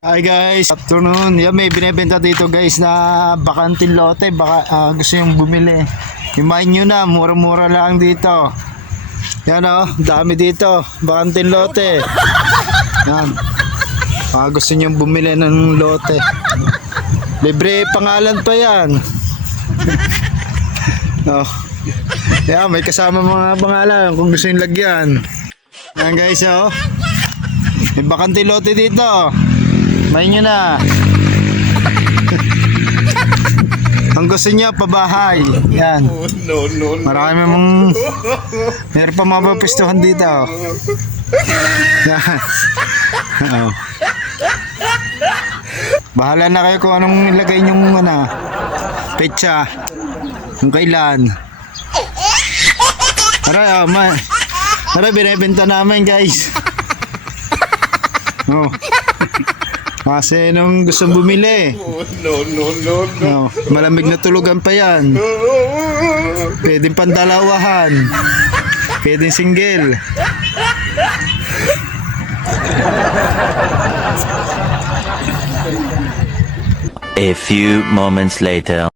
Hi guys, afternoon. Yan, may binibenta dito guys na bakanting lote. Baka gusto yung bumili. Himayin nyo na, mura-mura lang dito. Yan o, dami dito. Bakanting lote. Yan. Baka gusto nyo bumili ng lote. Libre pangalan pa yan. Oh. Yan, may kasama mga pangalan kung gusto yung lagyan. Yan guys o. May bakanting lote dito. Main nyo na. Ang gusto nyo, pabahay. Yan. Marami mong meron pa mapapistuhan dito. Yan. Oh. Bahala na kayo kung anong ilagay nyong petsa. Kung kailan. Aray, aray, binibenta namin guys. Oh. Kasi nung gusto bumili. No, malamig na tulugan pa yan. Pwedeng pandalawahan. Pwedeng single. A few moments later.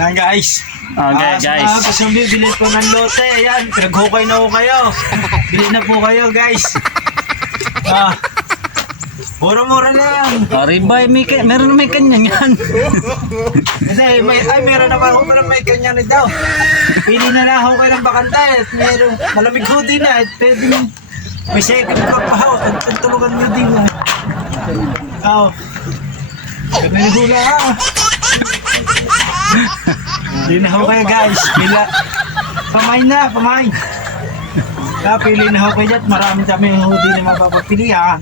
Yan guys. Okay guys. Gusto bibili po ng lote. Yan, naghukay na po kayo. Bili na po kayo guys. Mura-mura lang. Aribay, meron na may kanya yan. Kasi meron na ako pero may kanya na daw. Pili na lang ako kayo ng bakantay. Meron, malamig ho din na. Pwede may second floor pa house. Tulugan nyo din. Oo. Ganun hula ha. Pili na ako kayo guys. Pamay na, pamay. Pili na ako kayo dyan. Marami kami hindi na mapapagpilihan.